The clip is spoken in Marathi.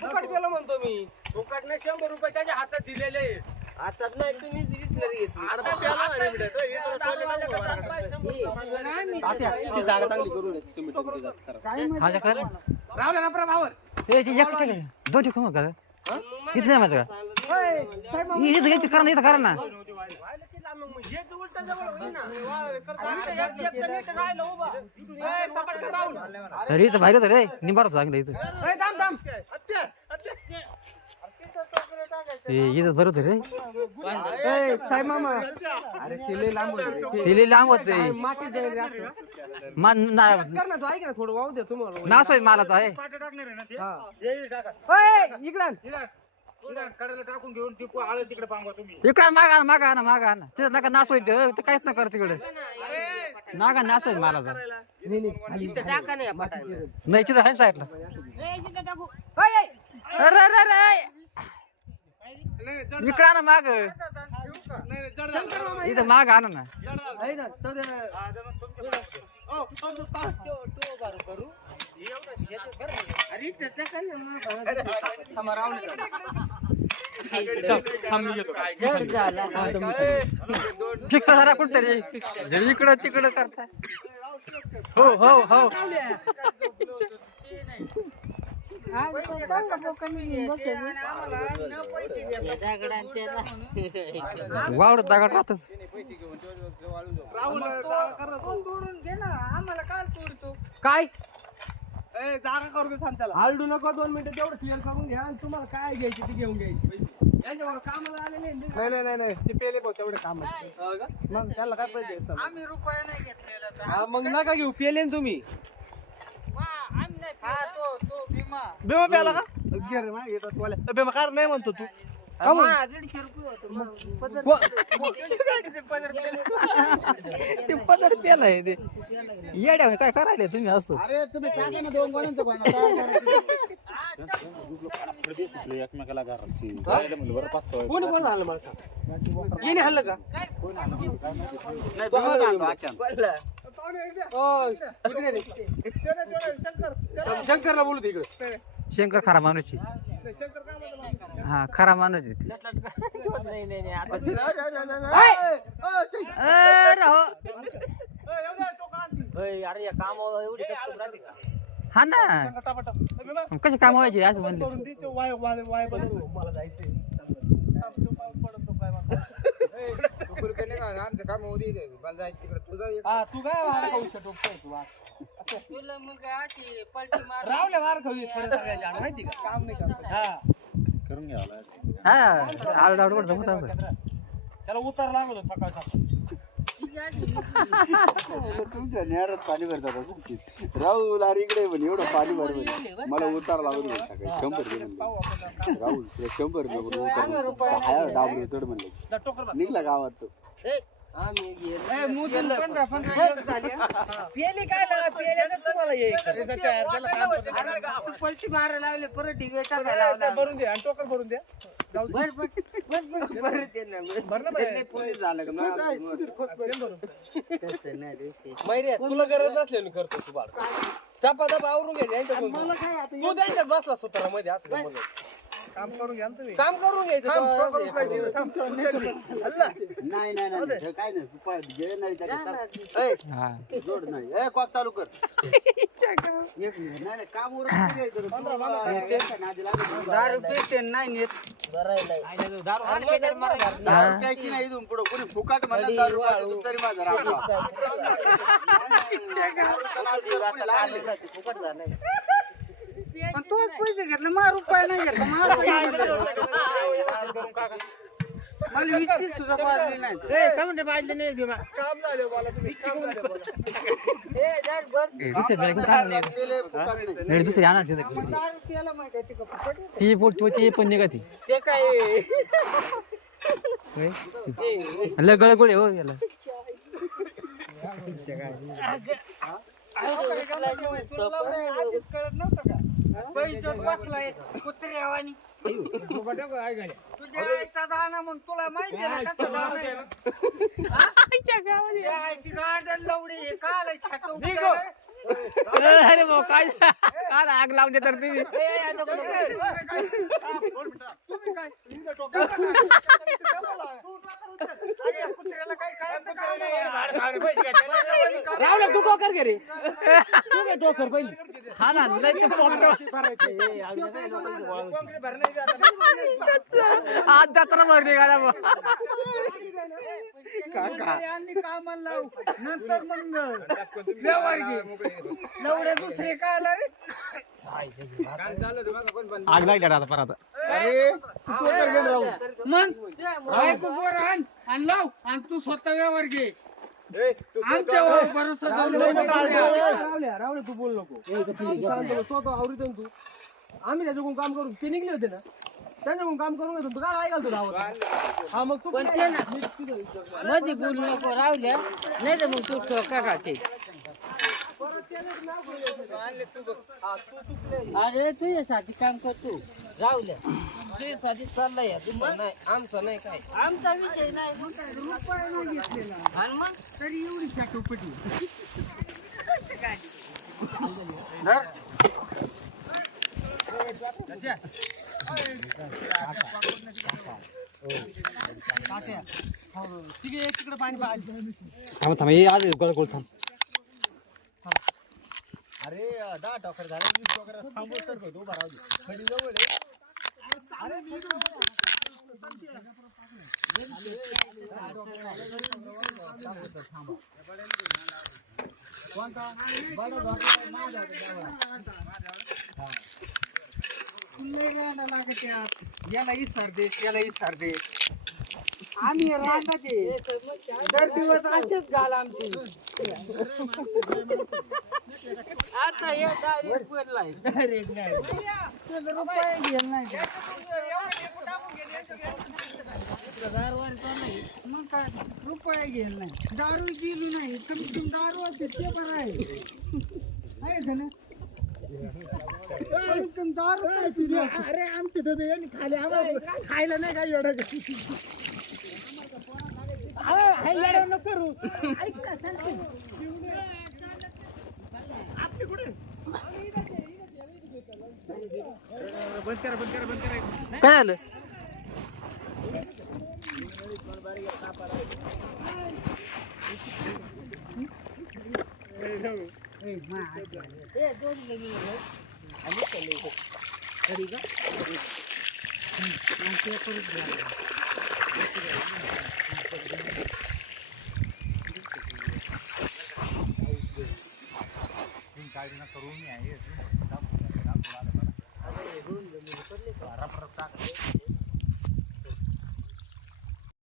फुकट गेलो म्हणतो मी. फुकट नाही 100 रुपये त्याच्या हातात दिलेले. हातात नाही तुम्ही 20 ला घेतली. जागा चांगली करून रावल्या ना प्रभावर दोन ठिकाण का इथे नाही माझं का इथं करा ना इथं करा ना अरे इथं बाहेर होतं रे निंबार होतं चांगलं इथं इथं बरं होतं रे साहेब मामा अरे तिले लांब होते माती जाईल तू ऐक ना थोडं वाहू दे तुम्हाला नास होईल मला तर आहे टाकून घेऊन तिकडे पांगवा तुम्ही इकडे मागा ना तिथं नका नास होईल ते काहीच नका तिकडे नागा नास होईल मला नाही तिथं आहे साईडला अरे इकडे ना माग इथं माग आण ना फिक्स झाला कुठतरी इकडं तिकडं करता हो हो हो वावडत दगड राहतच काय जागा करू दे थांब त्याला हलडू नको 2 मिनिटं तेवढं क्लिअर करून घ्या आणि तुम्हाला काय घ्यायची ती घेऊन घ्यायची यांच्यावर कामाला आले नाही ते पेले भाऊ तेवढे काम मग त्याला काय पाहिजे आम्ही रुपया नाही घेतलेला मग नका घेऊ पेले ना तुम्ही भीमा प्याला का घे रे माझ्या येतात वाल्या भीमा कार नाही म्हणतो तू 150 ते पदर पेलाय ते येड्या काय करायला तुम्ही असं अरे तुम्ही टाका ना 2 गोण्यांचं एकमेकाला कोण कोण हल्लं मला सांग येणे हल्लं का शंकरला बोलू इकडे शंकर खरा माणूस हा खरा माणूस अरे या काम एवढी हा ना कशी काम व्हायची असं म्हणलं आमचं काम होऊ दे तू काय खाऊ शकतो रावल्या मार खाऊ माहिती का काम नाही करत करून घ्यावं हा आरडाओरड करतो त्याला उतार लागलो सकाळ तुमच्या नेहरात पाणी भरतात असं राहुल अरे इकडे पण एवढं पाणी भरलं मला उतार लागून सकाळी 100 घे म्हणलं राहुल 100 डाबरू चढ म्हणलं निघला गावात तो पलटी मारायला लावले परत भरून दे आणि टोकर भरून द्या तुला गरज नसले करतो तू बाळ चपाता आवरून घ्यायचं तू त्यांच्यात बसला सुतारामध्ये असं काम करून घ्या तुम्ही काम करून घ्यायचं नाही काय नाही जोड नाही कॉक चालू कर नाही काम नाही प्यायची नाही इथून पुढं कोणी फुकाट म्हणलं तरी माझा फुकट झालं पण तोच पैसे घेतले मला रुपये नाही घेतला मला 20 सुद्धा पाजली नाही काम झालं मला तुम्ही दुसरी आणा ती पोट पण निघा ती ते काय लय गळगुळे हो याला. कळत नव्हतं का पैसे बसलाय कुत्र्यावानी तुझ्या आईचा दाना मग तुला माहिती आहे ना कसं दाना आहे? त्या आईची गांडण लवडी आहे, काल आहे छाटून गेलं. अरे भाऊ काय काय आग लावून देतात तुम्ही. तुम्ही काय? अरे कुत्र्याला काही कळत नाही. रावला तू टोकर घे रे. तू काय टोकर पहिली. हा ना लय ते आज जत्रा भरली गाड्या मग. आणि कामाला लावू नंतर मग व्यवहार घे. लवडे दुसरे काय आला रे? आग नाही आता परत. अरे तू टोकर घेऊन राहू मग बायको पोर आण आणि लाव आणि तू स्वतः व्यवहार घे. आमच्या भरोसा रावले तू बोल नको स्वतः आवडतो तू. आम्ही त्याच्याकडून काम करू ते निघले होते ना त्यांच्याकडून काम करून घेतो तू काय ऐकाल तुला. हा मग तू मध्ये बोलू नको राहुल्या नाही तर मग तू ठोका खाते. अरे तुझ्यासाठी काम करतो राहुल्या तुझ्यासाठी चाललाय तुम्हाला नाही आमचं नाही काय आमचा विषय नाही रुपये नाही घेतलेला आणि मग तरी एवढी शाटोपटी. तिकडे पाणी पाहिजे. थांब थांब हे आज गोळ थांब. अरे 10 टोकर झाले 20 टोकर थांबू तर उभा राहू दे. खडी जवळ आहे. याला इसार दे याला इसार दे. आम्ही राहते दर दिवस असेच घाल आमची. आता हे डायरेक्ट बोललाय रुपये घेल नाही मग काय रुपये घेल नाही. दारू दिली नाही कमी कमी दारू असते ते बरं आहे का ना. कमीत कमी दारू काय पिली. अरे आमचे डबे यांनी खाली आम्हाला खायला नाही काय एवढं न करू. काय झालं. करून